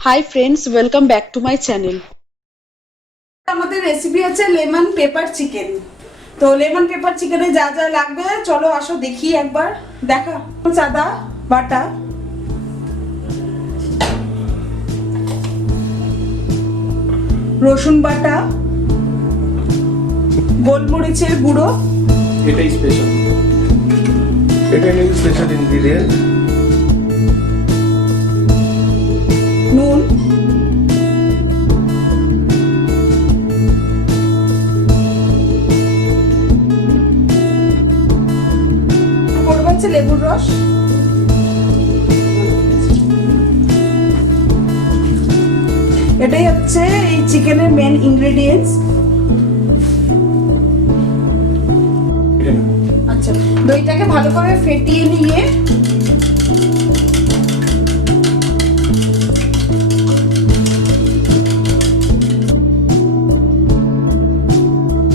Hi friends, welcome back to my channel. আমাদের recipe আছে lemon pepper chicken. তো lemon paper চিকেনে যা যা লাগবে চলো আসো দেখি একবার। দেখা আদা বাটা, রসুন বাটা, গোলমরিচের গুঁড়ো, এটাই স্পেশাল, এটাই নাকি স্পেশাল ইনগ্রেডিয়েন্ট। নুন, করবো হচ্ছে লেবুর রস, এটাই হচ্ছে এই চিকেনের মেন ইনগ্রেডিয়েন্টস। আচ্ছা, দইটাকে ভালো করে ফেটিয়ে নিয়ে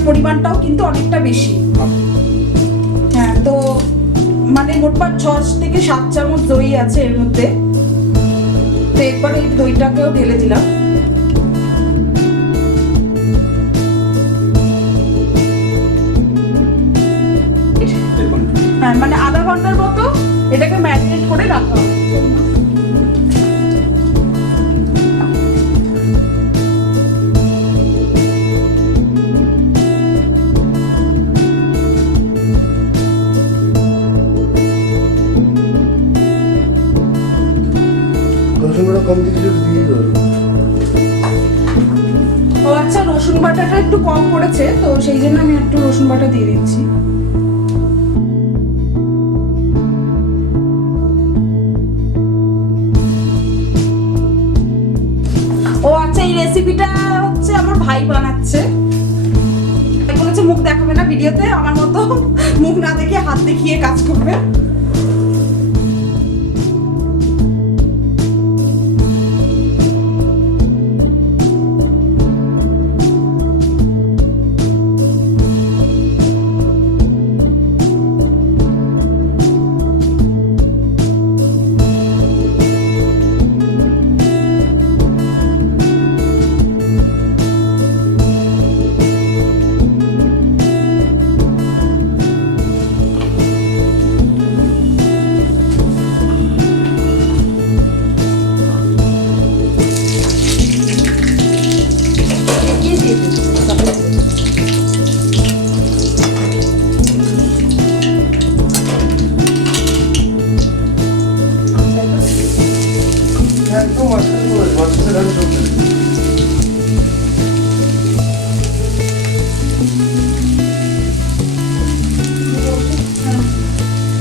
পরিমাণটাও কিন্তু অনেকটা বেশি। হ্যাঁ, তো মানে মোটমাট 6 থেকে 7 চামচ দই আছে এর মধ্যে। তো এরপর এই দইটাকেও ঢেলে দিলাম। হ্যাঁ, মানে আধা ঘন্টার মতো এটাকে ম্যারিনেট করে রাখা হবে। কম দিয়ে ও আচ্ছা, রসুন বাটাটা একটু কম পড়েছে, তো সেই জন্য আমি একটু রসুন বাটা দিয়ে দিচ্ছি। ও আচ্ছা, এই রেসিপিটা হচ্ছে আমার ভাই বানাচ্ছে। বলেছে মুখ দেখাবে না ভিডিওতে, আমার মতো মুখ না দেখে হাত দেখিয়ে কাজ করবে।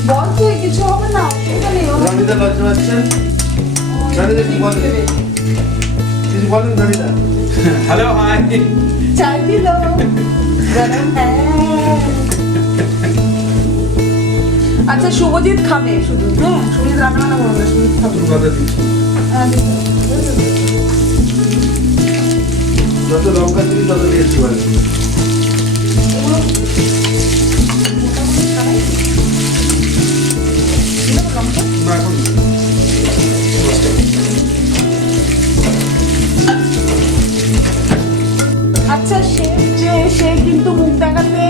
বল তুই, কিছু হবে না, অসুবিধা নেই। রানিদা লজ্জা পাচ্ছেন? রানিদা কি বলেন? কিছু বলেন রানিদা? Hello, high. চাই দিল গরম হ্যাঁ। আচ্ছা, শুভজিৎ খাবে শুধু। হ্যাঁ, শুভজিৎ রান্না বান্না করবে না, শুভজিৎ খাবে। কথা দিচ্ছি, হ্যাঁ, দিতে। যত লঙ্কা দিবি তত টেস্ট বাড়বে। এগুলো মোটামুটি খারাই। দিলো লঙ্কা? না, এখন আচ্ছা, সে কিন্তু মুখ দেখাতে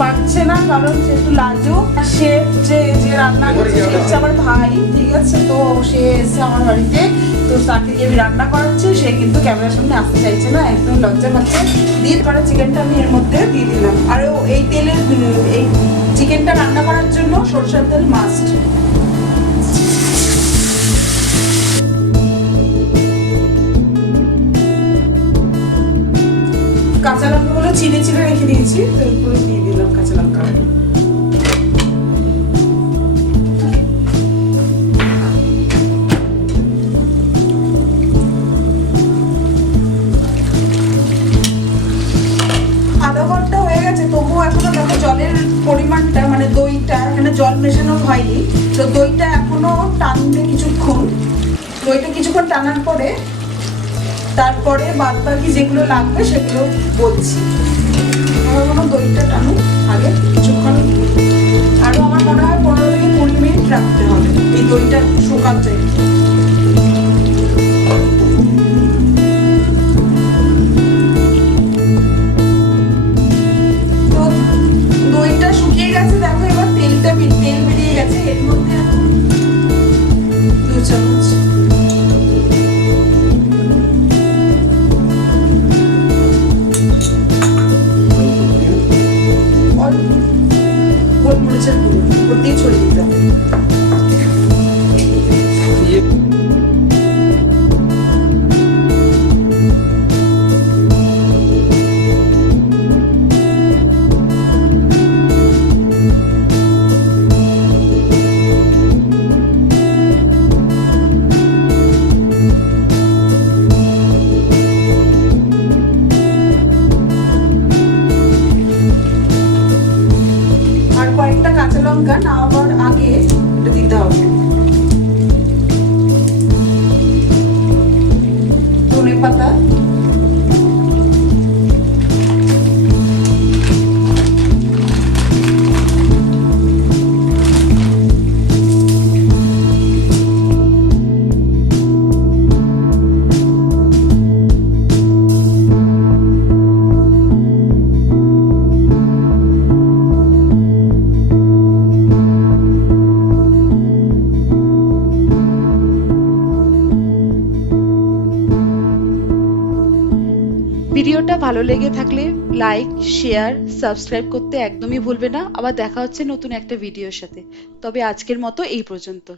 পারছে না, কারণ সে একটু লাজুক। শেফ যে রান্না করছে সে হচ্ছে আমার ভাই, ঠিক আছে? তো সে এসে আমার বাড়িতে, তো তাকে দিয়ে আমি রান্না করাচ্ছি, সে কিন্তু ক্যামেরার সামনে আসতে চাইছে না, একদম লজ্জা পাচ্ছে। দিয়ে করা চিকেনটা আমি এর মধ্যে দিয়ে দিলাম। আর এই তেলের এই চিকেনটা রান্না করার জন্য সরষের তেল মাস্ট। কাঁচা লঙ্কাগুলো চিড়ে চিড়ে রেখে দিয়েছি, তো এরপরে দিয়ে দিলাম কাঁচা লঙ্কা। আধা ঘন্টা হয়ে গেছে, তবুও এখনো দেখো জলের পরিমাণটা, মানে দইটা, এখানে জল মেশানো হয়নি, তো দইটা এখনো টানবে কিছুক্ষণ। দইটা কিছুক্ষণ টানার পরে তারপরে বাদ বাকি যেগুলো লাগবে সেগুলো বলছি। আমার দইটা টানুক আগে কিছুক্ষণ, আরো আমার মনে হয় 15 থেকে 20 মিনিট রাখতে হবে এই দইটা শুকাতে। আর কয়েকটা কাঁচা লঙ্কা নামাবার আগে এটা দিতে হবে। ধনে পাতা, ভিডিওটা ভালো লেগে থাকলে লাইক, শেয়ার, সাবস্ক্রাইব করতে একদমই ভুলবে না। আবার দেখা হচ্ছে নতুন একটা ভিডিওর সাথে। তবে আজকের মতো এই পর্যন্ত।